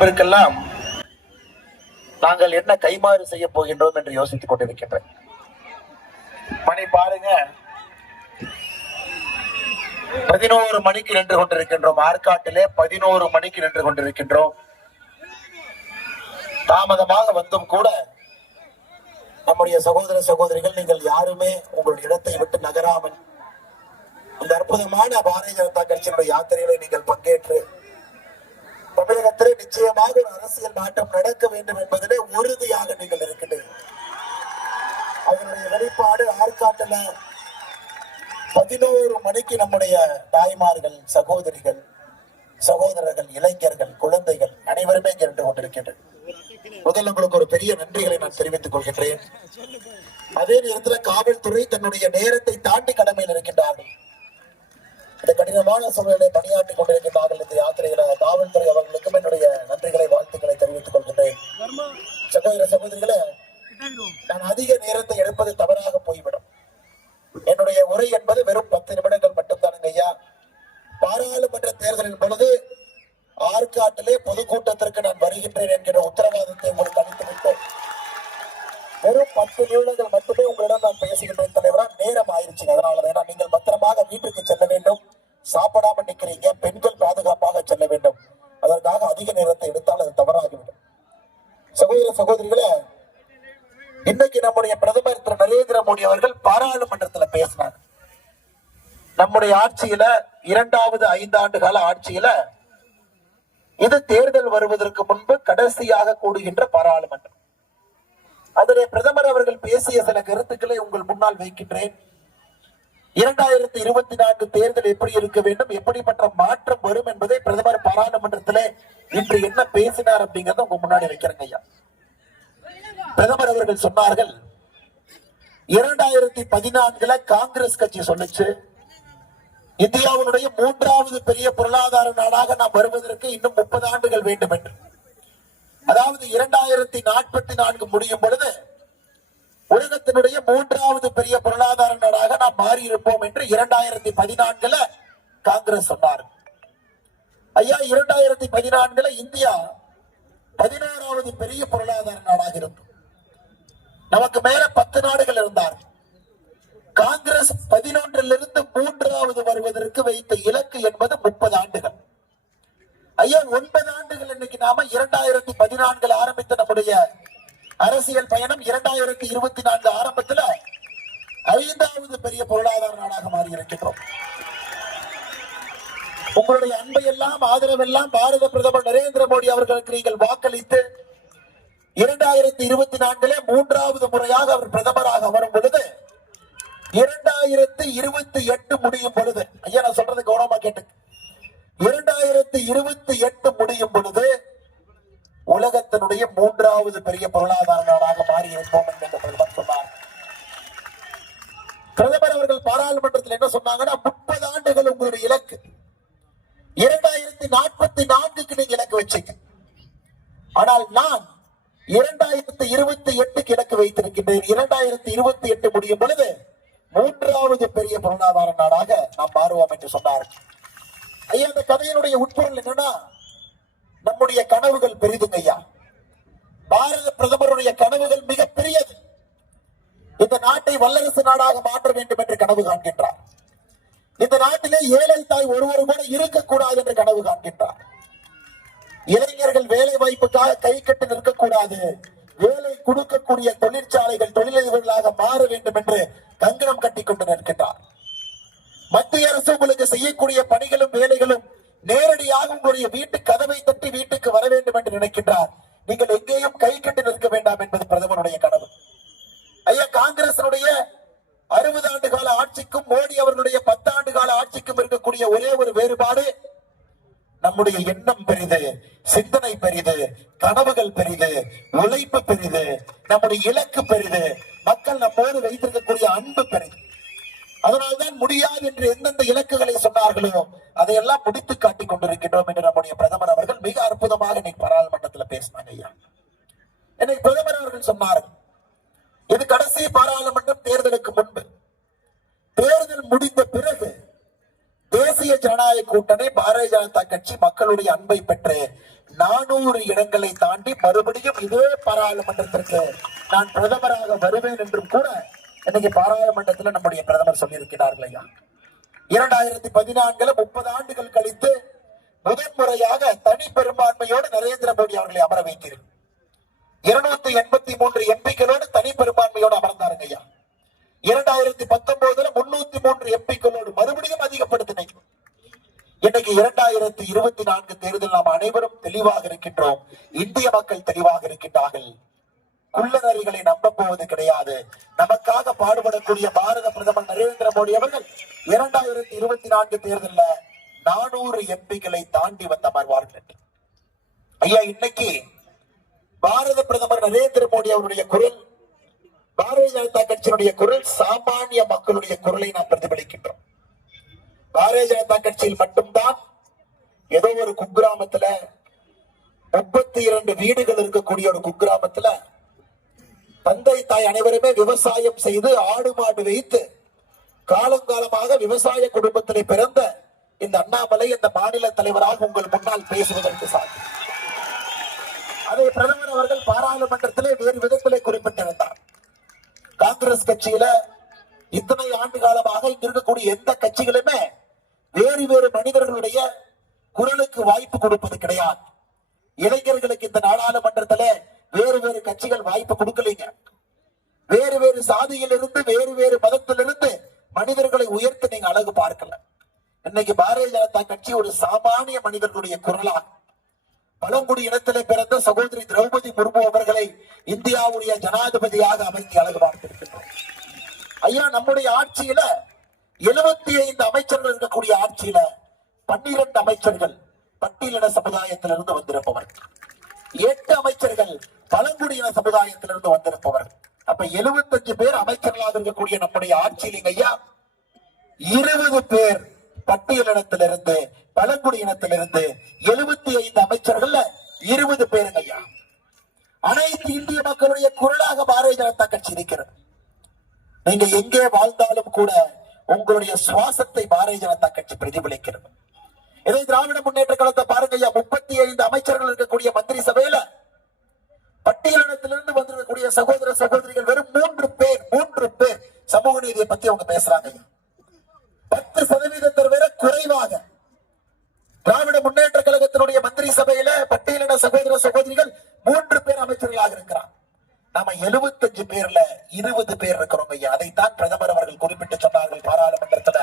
அன்பிற்கெல்லாம் நாங்கள் என்ன கைமாறு செய்ய போகின்றோம் என்று யோசித்துக் கொண்டிருக்கின்றேன். மணி பாருங்க, 11 மணிக்கு நின்று கொண்டிருக்கின்றோம். ஆற்காட்டிலே 11 மணிக்கு நின்று கொண்டிருக்கின்றோம். தாமதமாக வந்தும் கூட நம்முடைய சகோதர சகோதரிகள் நீங்கள் யாருமே உங்களுடைய இடத்தை விட்டு நகராமல் இந்த அற்புதமான பாரதிய ஜனதா கட்சியினுடைய யாத்திரைகளை நீங்கள் பங்கேற்று தமிழகத்திலே நிச்சயமாக ஒரு அரசியல் மாற்றம் நடக்க வேண்டும் என்பதிலே உறுதியாக நீங்கள் இருக்கின்றீர்கள். அதனுடைய வெளிப்பாடு ஆற்காட்டில் 11 மணிக்கு நம்முடைய தாய்மார்கள், சகோதரிகள், சகோதரர்கள், இளைஞர்கள், குழந்தைகள் அனைவருமே இங்கே நின்று கொண்டிருக்கின்றனர். முதல்ல உங்களுக்கு ஒரு பெரிய நன்றிகளை நான் தெரிவித்துக் கொள்கின்றேன். அதே நேரத்தில் காவல்துறை தன்னுடைய நேரத்தை தாண்டி கடமையில் இருக்கின்றார்கள். இந்த கடினமான சூழலை பணியாற்றிக் கொண்டிருக்கின்றார்கள். இந்த யாத்திரையில காவல்துறை அவர்களுக்கும் என்னுடைய நன்றிகளை, வாழ்த்துக்களை தெரிவித்துக் கொள்கின்றேன். சகோதர சகோதரிகளே, நான் அதிக நேரத்தை எடுப்பது தவறாக போய்விடும். என்னுடைய உரை என்பது வெறும் 10 நிமிடங்கள் மட்டும்தானுங்க ஐயா. பாராளுமன்ற தேர்தலின் பொழுது ஆற்காட்டிலே பொதுக்கூட்டத்திற்கு நான் வருகின்றேன் என்கிற உத்தரவாதத்தை உங்களுக்கு அளித்துவிட்டோம். வெறும் 10 நிமிடங்கள் மட்டுமே உங்களிடம் நான் பேசுகின்றேன் தலைவரா. நேரம் ஆயிடுச்சுங்க. அதனால நீங்கள் பத்திரமாக வீட்டுக்கு செல்ல வேண்டும். சாப்பிடாம நிக்கிறீங்க. பெண்கள் பாதுகாப்பாக செல்ல வேண்டும். அதற்காக அதிக நேரத்தை எடுத்தால் அது தவறாகிவிடும். சகோதர சகோதரிகளே, இன்னைக்கு நம்முடைய பிரதமர் திரு நரேந்திர மோடி அவர்கள் பாராளுமன்றத்தில் பேசினார். நம்முடைய ஆட்சியில 2வது 5 ஆண்டு கால ஆட்சியில இது தேர்தல் வருவதற்கு முன்பு கடைசியாக கூடுகின்ற பாராளுமன்றம். அதிலே பிரதமர் அவர்கள் பேசிய சில கருத்துக்களை உங்கள் முன்னால் வைக்கின்றேன். 2024 தேர்தல் எப்படி இருக்க வேண்டும், எப்படிப்பட்ட மாற்றம் வரும் என்பதை பிரதமர் பாராளுமன்றத்திலே இன்று என்ன பேசினார் அப்படிங்கறத உங்க முன்னாடி வைக்கிறேங்க ஐயா. பிரதமர் அவர்கள் சொன்னார்கள், 2014 காங்கிரஸ் கட்சி சொல்லுச்சு இந்தியாவுடைய 3வது பெரிய பொருளாதார நாடாக நாம் வருவதற்கு இன்னும் 30 ஆண்டுகள் வேண்டும் என்று. அதாவது 2044 முடியும் பொழுது உலகத்தினுடைய 3வது பெரிய பொருளாதார நாடாக நாம் மாறி இருப்போம் என்று 2014 காங்கிரஸ் சொன்னார். ஐயா, 2014 இந்தியா 11வது பெரிய பொருளாதார நாடாக இருக்கும். நமக்கு மேல 10 நாடுகள் இருந்தார். காங்கிரஸ் 11லிருந்து 3வது வருவதற்கு வைத்த இலக்கு என்பது 30 ஆண்டுகள். ஐயா, 9 ஆண்டுகள் இன்னைக்கு நாம 2014 ஆரம்பித்த நம்முடைய அரசியல் பயணம் 2024 ஆரம்பத்தில் 5வது பெரிய பொருளாதார நாடாக மாறி இருக்கின்றோம். உங்களுடைய அன்பை எல்லாம், ஆதரவெல்லாம் பாரத பிரதமர் நரேந்திர மோடி அவர்களுக்கு நீங்கள் வாக்களித்து 2024 3வது முறையாக அவர் பிரதமராக வரும் பொழுது 2028 முடியும் பொழுது, ஐயா நான் சொல்றது கௌரவமா கேட்டு, 2028 முடியும் பொழுது உலகத்தினுடைய 3வது பெரிய பொருளாதார நாடாக மாறி இருப்போம் என்று பிரதமர் சொன்னார். பிரதமர் அவர்கள் பாராளுமன்றத்தில் என்ன சொன்னாங்கன்னா, 30 ஆண்டுகள் உங்களுடைய இலக்கு, 2044 நீங்க இலக்கு வச்சீங்க. ஆனால் நான் 2028 இலக்கு வைத்திருக்கின்றேன். 2028 முடியும் பொழுது 3வது பெரிய பொருளாதார நாடாக நாம் மாறுவோம் என்று சொன்னார். ஐயா, அந்த கதையினுடைய உட்பொருள் என்னன்னா, நம்முடைய கனவுகள் பெரிதுங்க ஐயா. பாரத பிரதமருடைய கனவுகள் மிக பெரியது. இந்த நாட்டை வல்லரசு நாடாக மாற்ற வேண்டும் என்று கனவு காண்கின்றார். இந்த நாட்டிலே ஏழை தாய் ஒருவர் கூட இருக்கக்கூடாது என்று கனவு காண்கின்றார். இளைஞர்கள் வேலை வாய்ப்புக்காக கை கட்டி நிற்கக்கூடாது, வேலை கொடுக்கக்கூடிய தொழிற்சாலைகள் தொழிலதிபர்களாக மாற வேண்டும் என்று கங்கணம் கட்டி கொண்டு நிற்கின்றார். மத்திய அரசு உங்களுக்கு செய்யக்கூடிய பணிகளும் வேலைகளும் நேரடியாக உங்களுடைய வீட்டு கதவை தட்டி வீட்டுக்கு வர வேண்டும் என்று நினைக்கின்றார். நீங்கள் எங்கேயும் கை கட்டி நிற்க வேண்டாம் என்பது பிரதமருடைய கனவு. ஐயா, காங்கிரசினுடைய 60 ஆண்டு கால ஆட்சிக்கும் மோடி அவர்களுடைய 10 ஆண்டு கால ஆட்சிக்கும் இருக்கக்கூடிய ஒரே ஒரு வேறுபாடு, நம்முடைய எண்ணம் பெரிது, சிந்தனை பெரிது, கனவுகள் பெரிது, உழைப்பு பெரிது, நம்முடைய இலக்கு பெரிது, மக்கள் நம்மோடு வைத்திருக்கக்கூடிய அன்பு பெரிது. அதனால்தான் முடியாது என்று எந்தெந்த இலக்குகளை சொன்னார்களோ அதையெல்லாம் முடித்து காட்டிக் கொண்டிருக்கின்றோம் என்று நம்முடைய பிரதமர் அவர்கள் மிக அற்புதமாக இன்னைக்கு பாராளுமன்றத்தில் பேசினாங்க ஐயா. இன்னைக்கு பிரதமர் அவர்கள் சொன்னார்கள், இது கடைசி பாராளுமன்றம் தேர்தலுக்கு முன்பு. தேர்தல் முடிந்த பிறகு தேசிய ஜனநாயக கூட்டணி பாரதிய ஜனதா கட்சி மக்களுடைய அன்பை பெற்று 400 இடங்களை தாண்டி மறுபடியும் இதே பாராளுமன்றத்திற்கு நான் பிரதமராக வருவேன் என்றும் கூட இன்னைக்கு பாராளுமன்றத்தில் நம்முடைய பிரதமர் சொல்லியிருக்கிறார்கள் ஐயா. 2014 30 ஆண்டுகள் கழித்து முதன்முறையாக தனி பெரும்பான்மையோடு நரேந்திர மோடி அவர்களை அமர வைக்கிறது. 283 எம்பிக்களோடு தனி பெரும்பான்மையோடு அமர்ந்தாருங்க ஐயா. 2019 303 எம்பிக்களோடு மறுபடியும் அதிகப்படுத்தினீங்க. இன்னைக்கு 2024 தேர்தல் நாம் அனைவரும் தெளிவாக இருக்கின்றோம். இந்திய மக்கள் தெளிவாக இருக்கின்றார்கள். குள்ளநரிகளை நம்ப போவது கிடையாது. நமக்காக பாடுபடக்கூடிய பாரத பிரதமர் நரேந்திர மோடி அவர்கள் 2024 தேர்தலில் 400 எம்பிக்களை தாண்டி வந்து அமர்வார்கள். ஐயா, இன்னைக்கு பாரத பிரதமர் நரேந்திர மோடி அவருடைய குரல், பாரதிய ஜனதா கட்சியினுடைய குரல், சாமானிய மக்களுடைய குரலை நாம் பிரதிபலிக்கின்றோம். பாரதிய ஜனதா கட்சியில் மட்டும்தான் ஏதோ ஒரு குக்கிராமத்துல 32 வீடுகள் இருக்கக்கூடிய ஒரு குக்கிராமத்துல தந்தை தாய் அனைவருமே விவசாயம் செய்து ஆடு மாடு வைத்து காலங்காலமாக விவசாய குடும்பத்திலே பிறந்த இந்த அண்ணாமலை இந்த மாநில தலைவராக உங்கள் முன்னால் பேசுவதற்கு சாத்தியம். அதை பிரதமர் அவர்கள் பாராளுமன்றத்திலே வேறு விதத்திலே குறிப்பிட்டிருந்தார். காங்கிரஸ் கட்சியில இத்தனை ஆண்டு காலமாக இங்க இருக்கக்கூடிய எந்த கட்சிகளுமே வேறு வேறு மனிதர்களுடைய குரலுக்கு வாய்ப்பு கொடுப்பது கிடையாது. இளைஞர்களுக்கு இந்த நாடாளுமன்றத்துல வேறு வேறு கட்சிகள் வாய்ப்பு கொடுக்கலீங்க. வேறு வேறு சாதியிலிருந்து வேறு வேறு மதத்திலிருந்து மனிதர்களை உயர்த்த நீங்க அழகு பார்க்கல. இன்னைக்கு பாரதிய ஜனதா கட்சி ஒரு சாமானிய மனிதர்களுடைய குரலாக பழங்குடி இனத்திலே பிறந்த சகோதரி திரௌபதி முர்மு அவர்களை இந்தியாவுடைய ஜனாதிபதியாக அமைத்து அழகு பார்த்திருக்கின்றோம். ஐயா, நம்முடைய ஆட்சியில 75 அமைச்சர்கள் இருக்கக்கூடிய ஆட்சியில 12 அமைச்சர்கள் பட்டியலின சமுதாயத்திலிருந்து வந்திருப்பவர்கள், 8 அமைச்சர்கள் பழங்குடியின சமுதாயத்திலிருந்து வந்திருப்பவர்கள். அப்ப 75 பேர் அமைச்சர்களாக இருக்கக்கூடிய நம்முடைய ஆட்சியில் ஐயா 20 பேர் பட்டியலினத்திலிருந்து பழங்குடியினத்திலிருந்து 75 அமைச்சர்கள் 20 பேருங்க ஐயா. அனைத்து இந்திய மக்களுடைய குரலாக பாரதிய ஜனதா கட்சி இருக்கிறது. நீங்க எங்கே வாழ்ந்தாலும் கூட உங்களுடைய சுவாசத்தை பாரதிய ஜனதா கட்சி பிரதிபலிக்கிறது. இதை திராவிட முன்னேற்ற கழகத்தை பாருங்க ஐயா. 35 அமைச்சர்கள் இருக்கக்கூடிய மந்திரி சபையில பட்டியலினத்திலிருந்து வந்திருக்கக்கூடிய சகோதர சகோதரிகள் வெறும் 3 பேர் சமூக நீதியை பத்தி அவங்க பேசுறாங்க. 10% விட குறைவாக திராவிட முன்னேற்ற கழகத்தினுடைய மந்திரி சபையில பட்டியலின சகோதர சகோதரிகள் 3 பேர் அமைச்சர்களாக இருக்கிறார். நாம 75 பேர்ல 20 பேர் இருக்கிறோம் ஐயா. அதைத்தான் பிரதமர் அவர்கள் குறிப்பிட்டு சொன்னார்கள் பாராளுமன்றத்துல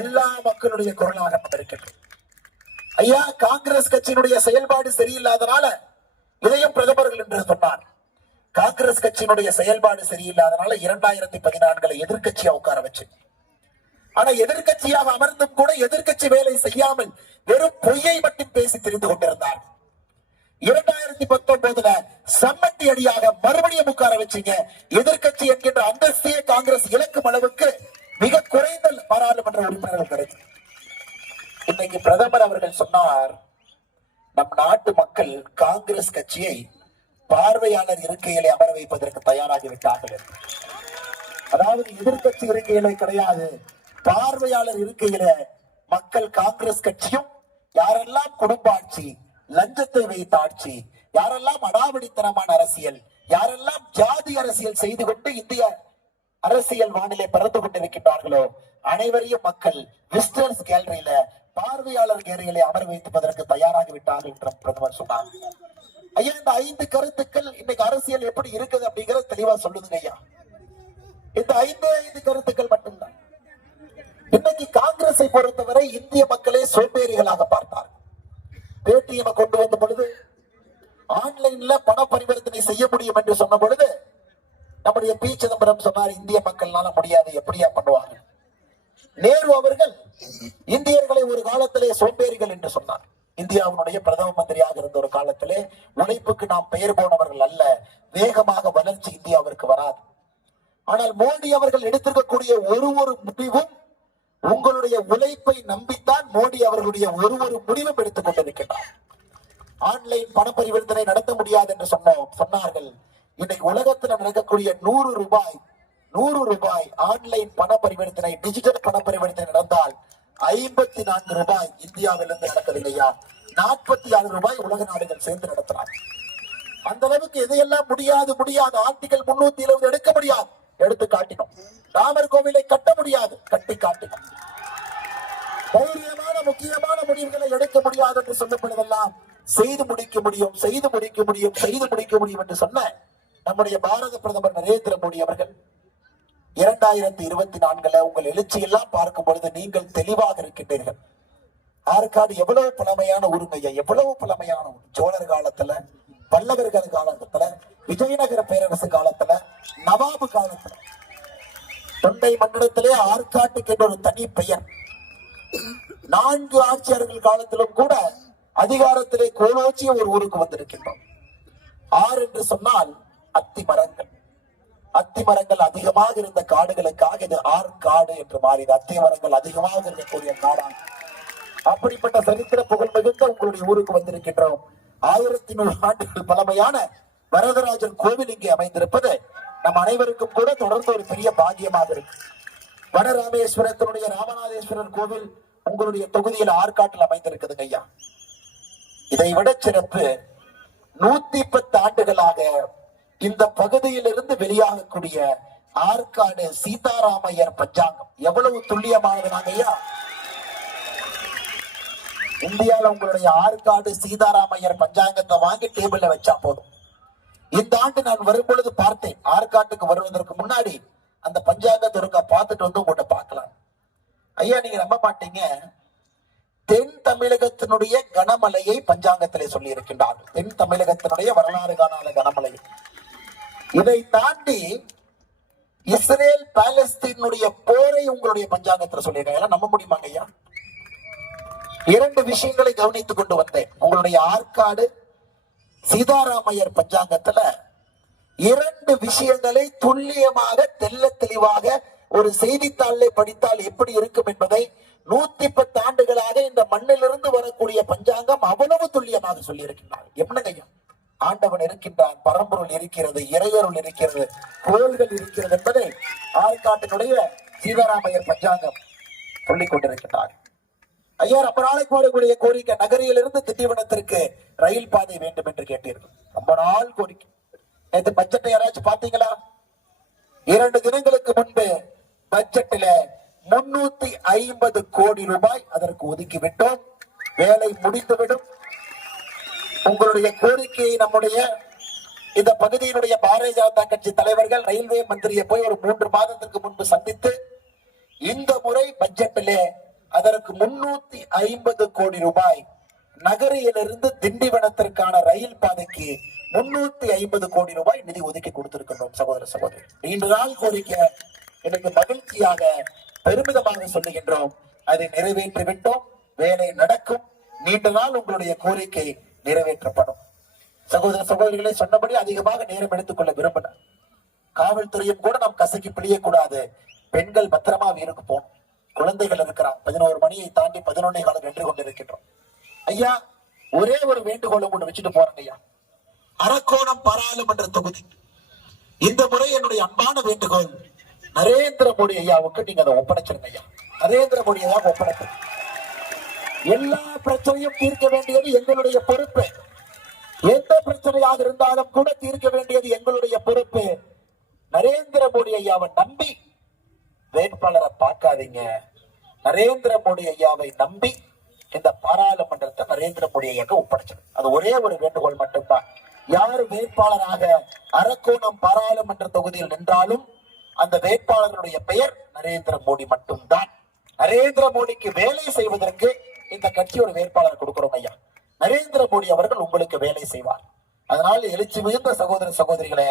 எல்லா மக்களுடைய குரலாக இருக்கின்றோம். ஐயா, காங்கிரஸ் கட்சியினுடைய செயல்பாடு சரியில்லாதனால இதையும் பிரதமர்கள் என்று சொன்னார். காங்கிரஸ் கட்சியினுடைய செயல்பாடு சரியில்லாதனால 2014 எதிர்கட்சியா உட்கார வச்சு, ஆனா எதிர்கட்சியாக அமர்ந்தும் கூட எதிர்கட்சி வேலை செய்யாமல் வெறும் பொய்யை மட்டும் பேசி தெரிந்து கொண்டிருந்தார். 2019 சம்மட்டி அடியாக மறுபடியும் உட்கார வச்சீங்க. எதிர்கட்சி என்கின்ற அந்தஸ்தையே காங்கிரஸ் இழக்கும் அளவுக்கு மிக குறைந்த பாராளுமன்ற உறுப்பினர்கள் கிடைக்கும். இன்னைக்கு பிரதமர் அவர்கள் சொன்னார், நம் நாட்டு மக்கள் காங்கிரஸ் கட்சியை பார்வையாளர் இருக்கையிலே அமர வைப்பதற்கு தயாராகிவிட்டார்கள். அதாவது எதிர்கட்சி இருக்கையிலே கிடையாது, பார்வையாளர் இருக்கையில மக்கள் காங்கிரஸ் கட்சியும் யாரெல்லாம் குடும்ப ஆட்சி, லஞ்சத்தை வைத்த ஆட்சி, யாரெல்லாம் அடாவடித்தனமான அரசியல், யாரெல்லாம் ஜாதி அரசியல் செய்து கொண்டு இந்திய அரசியல் வானிலை பறந்து கொண்டிருக்கின்றார்களோ அனைவரையும் மக்கள் விசிட்டர்ஸ் கேலரியில பார்வையாளர் கேலரியிலே அமர வைப்பதற்கு தயாராகி விட்டார்கள் என்று பிரதமர் சொன்னார். ஐயா, இந்த 5 கருத்துக்கள் இன்னைக்கு அரசியல் எப்படி இருக்குது அப்படிங்கறது தெளிவா சொல்லுதுங்க ஐயா. இந்த 5 கருத்துக்கள் மட்டும்தான். இன்னைக்கு காங்கிரஸை பொறுத்தவரை இந்திய மக்களே சோம்பேறிகளாக பார்த்தார். பேடிஎம் கொண்டு வந்த பொழுது ஆன்லைன்ல பண பரிவர்த்தனை செய்ய முடியும் என்று சொன்ன பொழுது நம்முடைய பி சிதம்பரம் சொன்னார், இந்திய மக்கள்னால முடியாது, எப்படியா பண்ணுவாங்க. நேரு அவர்கள் இந்தியர்களை ஒரு காலத்திலே சோம்பேறிகள் என்று சொன்னார். இந்தியாவுடைய பிரதம மந்திரியாக இருந்த ஒரு காலத்திலே உழைப்புக்கு நாம் பெயர் போனவர்கள் அல்ல, வேகமாக வளர்ச்சி இந்தியாவிற்கு வராது. ஆனால் மோடி அவர்கள் எடுத்திருக்கக்கூடிய ஒரு முடிவும் உங்களுடைய உழைப்பை நம்பித்தான் மோடி அவர்களுடைய ஒரு முடிவும் எடுத்துக் கொண்டிருக்கிறார். ஆன்லைன் பண பரிவர்த்தனை நடத்த முடியாது என்று சொன்னார்கள். இன்னைக்கு உலகத்தில் நடக்கக்கூடிய 100 ரூபாய் ஆன்லைன் பண பரிவர்த்தனை, டிஜிட்டல் பண பரிவர்த்தனை நடந்தால் 54 ரூபாய் இந்தியாவிலிருந்து நடக்குது இல்லையா. 46 ரூபாய் உலக நாடுகள் சேர்ந்து நடத்தினார். அந்த அளவுக்கு எதையெல்லாம் முடியாது ஆர்டிகல் 370 எடுக்க முடியாது, எடுத்து காட்டினோம். ராமர் கோவிலை கட்ட முடியாது, கட்டி காட்டினோம். தைரியமான முக்கியமான முடிவுகளை எடுக்க முடியாது என்று சொல்லப்படுவதெல்லாம் செய்து முடிக்க முடியும், செய்து முடிக்க முடியும், செய்து முடிக்க முடியும் என்று சொன்ன நம்முடைய பாரத பிரதமர் நரேந்திர மோடி அவர்கள் 2024 உங்கள் எழுச்சியெல்லாம் பார்க்கும் பொழுது நீங்கள் தெளிவாக இருக்கின்றீர்கள். ஆற்காடு எவ்வளவு பழமையான உரிமையை, எவ்வளவு பழமையான சோழர் காலத்துல, பல்லவர்கள் காலத்துல, விஜயநகர பேரரசு காலத்துல, நவாபு காலத்துல, தொண்டை மண்டலத்திலே ஆற்காட்டுக்கு என்ற ஒரு தனி பெயர். 4 ஆட்சியாளர்கள் காலத்திலும் கூட அதிகாரத்திலே கோலோச்சிய ஒரு ஊருக்கு வந்திருக்கின்றோம். ஆறு என்று சொன்னால் அத்தி மரங்கள். அத்தி மரங்கள் அதிகமாக இருந்த காடுகளுக்காக இது ஆற்காடு என்று மாறியது. அத்தி மரங்கள் அதிகமாக இருக்கக்கூடிய காடாக, அப்படிப்பட்ட சரித்திர புகழ் மிகுந்த உங்களுடைய ஊருக்கு வந்திருக்கின்றோம். 1100 ஆண்டுகள் பழமையான வரதராஜர் கோவில் இங்கே அமைந்திருப்பது நம் அனைவருக்கும் கூட தொடர்ந்து ஒரு பெரிய பாக்கியமாக இருக்கு. வடராமேஸ்வரத்தினுடைய ராமநாதேஸ்வரர் கோவில் உங்களுடைய தொகுதியில் ஆற்காட்டில் அமைந்திருக்குதுங்க ஐயா. இதை விட சிறப்பு, 110 ஆண்டுகளாக இந்த பகுதியிலிருந்து வெளியாகக்கூடிய ஆற்காடு சீதாராமையர் பஞ்சாங்கம் எவ்வளவு துல்லியமானது ஐயா. இந்தியாவில் உங்களுடைய ஆற்காடு சீதாராமையர் பஞ்சாங்கத்தை வாங்கி டேபிள்ல வச்சா போதும். இந்த ஆண்டு நான் வரும்பொழுது பார்த்தேன், ஆற்காட்டுக்கு வருவதற்கு முன்னாடி அந்த பஞ்சாங்கத்தை ஒருக்கா பார்த்துட்டு வந்து உங்கள்கிட்ட பார்க்கலாம். ஐயா நீங்க நம்ப மாட்டீங்க, தென் தமிழகத்தினுடைய கனமழையை பஞ்சாங்கத்திலே சொல்லி இருக்கின்றார்கள். தென் தமிழகத்தினுடைய வரலாறு காணாத கனமழை. இதை தாண்டி இஸ்ரேல் பாலஸ்தீனுடைய போரை உங்களுடைய பஞ்சாங்கத்தில் சொல்லியிருக்காங்க. நம்ப முடியுமாங்க ஐயா? 2 விஷயங்களை கவனித்துக் கொண்டு வந்தேன். உங்களுடைய ஆற்காடு சீதாராமையர் பஞ்சாங்கத்துல 2 விஷயங்களை துல்லியமாக தெல்ல தெளிவாக ஒரு செய்தித்தாளை படித்தால் எப்படி இருக்கும் என்பதை 110 ஆண்டுகளாக இந்த மண்ணிலிருந்து வரக்கூடிய பஞ்சாங்கம் அவ்வளவு துல்லியமாக சொல்லி இருக்கின்றார். என்னங்க ஐயா, ஆண்டவன் இருக்கின்றான், பரம்பொருள் இருக்கிறது, இறையருள் இருக்கிறது, கோள்கள் இருக்கிறது என்பதை ஆற்காட்டினுடைய சீதாராமையர் பஞ்சாங்கம் சொல்லிக் கொண்டிருக்கின்றார். ஐயா ரொம்ப நாளைக்கு போடக்கூடிய கோரிக்கை, நகரிலிருந்து திண்டிவனத்திற்கு ரயில் பாதை வேண்டும் என்று கேட்டீர்கள். ரொம்ப நாள் கோரிக்கை. நேற்று பட்ஜெட்டை யாராச்சும் பாத்தீங்களா? 2 தினங்களுக்கு முன்பு பட்ஜெட்டில் 350 கோடி ரூபாய் அதற்கு ஒதுக்கி விட்டோம். வேலை முடிந்துவிடும். உங்களுடைய கோரிக்கையை நம்முடைய இந்த பகுதியினுடைய பாரதிய ஜனதா கட்சி தலைவர்கள் ரயில்வே மந்திரியை போய் ஒரு 3 மாதத்திற்கு முன்பு சந்தித்து இந்த முறை பட்ஜெட்டிலே அதற்கு 350 கோடி ரூபாய் நகரிலிருந்து திண்டிவனத்திற்கான ரயில் பாதைக்கு 350 கோடி ரூபாய் நிதி ஒதுக்கி கொடுத்திருக்கிறோம். சகோதர சகோதரி, நீண்ட நாள் கோரிக்கை, எனக்கு மகிழ்ச்சியாக பெருமிதமாக சொல்லுகின்றோம். அதை நிறைவேற்றிவிட்டோம். வேலை நடக்கும். நீண்ட நாள் உங்களுடைய கோரிக்கை நிறைவேற்றப்படும். சகோதர சகோதரிகளை சொன்னபடி அதிகமாக நேரம் எடுத்துக் கொள்ள விரும்பின. காவல்துறையும் கூட நாம் கசக்கி பிடியக்கூடாது. பெண்கள் பத்திரமா வீருக்கு போகணும். குழந்தைகள் இருக்கிறான். 11 மணியை தாண்டி 11 காலம் நின்று கொண்டிருக்கின்றோம். ஐயா ஒரே ஒரு வேண்டுகோளை கொண்டு வச்சுட்டு போறாங்க ஐயா. அரக்கோணம் பாராளுமன்ற தொகுதி இந்த முறை என்னுடைய அன்பான வேண்டுகோள், நரேந்திர மோடி ஐயாவுக்கு நீங்க அதை ஒப்படைச்சிருங்க ஐயா. நரேந்திர மோடி ஐயா ஒப்படைச்சு எல்லா பிரச்சனையும் தீர்க்க வேண்டியது எங்களுடைய பொறுப்பு. எந்த பிரச்சனையாக இருந்தாலும் கூட தீர்க்க வேண்டியது எங்களுடைய பொறுப்பு. நரேந்திர மோடி ஐயாவை நம்பி வேட்பாளரை பார்க்காதீங்க. நரேந்திர மோடி ஐயாவை நம்பி இந்த பாராளுமன்றத்தை நரேந்திர மோடி ஐயாவுக்கு ஒப்படைச்சது. அது ஒரே ஒரு வேண்டுகோள் மட்டும்தான். யார் வேட்பாளராக அரக்கோணம் பாராளுமன்ற தொகுதியில் நின்றாலும் அந்த வேட்பாளருடைய பெயர் நரேந்திர மோடி மட்டும்தான். நரேந்திர மோடிக்கு வேலை செய்வதற்கு இந்த கட்சி ஒரு வேட்பாளர் கொடுக்கிறோம் ஐயா. நரேந்திர மோடி அவர்கள் உங்களுக்கு வேலை செய்வார். அதனால் எழுச்சி மிகுந்த சகோதர சகோதரிகளே,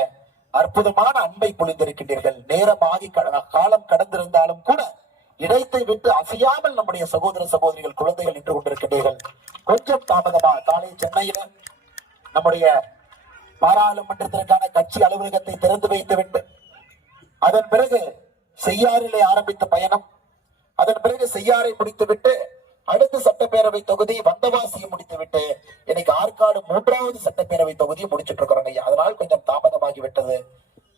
அற்புதமான அன்பை பொழிந்திருக்கின்றீர்கள். நேரமாகி காலம் கடந்திருந்தாலும் கூட இடத்தை விட்டு அசையாமல் நம்முடைய சகோதர சகோதரிகள் குழந்தைகள் நின்று கொண்டிருக்கின்றீர்கள். கொஞ்சம் தாமதமா காலை சென்னையில நம்முடைய பாராளுமன்றத்திற்கான கட்சி அலுவலகத்தை திறந்து வைத்துவிட்டு அதன் பிறகு செய்யாறிலே ஆரம்பித்த பயணம், அதன் பிறகு செய்யாறை முடித்துவிட்டு அடுத்த சட்டப்பேரவை தொகுதி வந்தவாசியை முடித்துவிட்டு இன்னைக்கு ஆற்காடு 3வது சட்டப்பேரவை தொகுதியை முடிச்சுட்டு இருக்கிறோங்க. அதனால் கொஞ்சம் தாமதமாகிவிட்டது.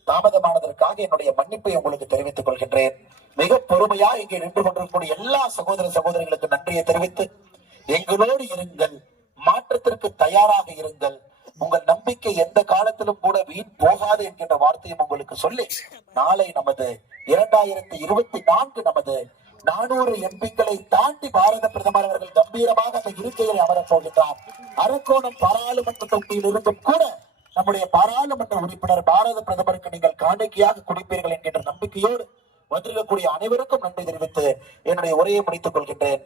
தாமதமானதற்காக என்னுடைய மன்னிப்பை உங்களுக்கு தெரிவித்துக் கொள்கின்றேன். மிக பொறுமையா இங்கே நின்று கொண்டிருக்கக்கூடிய எல்லா சகோதர சகோதரிகளுக்கு நன்றியை தெரிவித்து எங்களோடு இருங்கள், மாற்றத்திற்கு தயாராக இருங்கள். உங்கள் நம்பிக்கை எந்த காலத்திலும் கூட வீண் போகாது என்கின்ற வார்த்தையும் உங்களுக்கு சொல்லி, நாளை நமது 2024 நமது 400 எம்பிக்களை தாண்டி பாரத பிரதமர் அவர்கள் கம்பீரமாக அந்த இருக்கையை அமரப் போகின்றார். அரக்கோணம் பாராளுமன்ற தொகுதியில் இருந்தும் கூட நம்முடைய பாராளுமன்ற உறுப்பினர் பாரத பிரதமருக்கு நீங்கள் காணிக்கையாக கொடுப்பீர்கள் என்கின்ற நம்பிக்கையோடு வந்திருக்கக்கூடிய அனைவருக்கும் நன்றி தெரிவித்து என்னுடைய உரையை முடித்துக் கொள்கின்றேன்.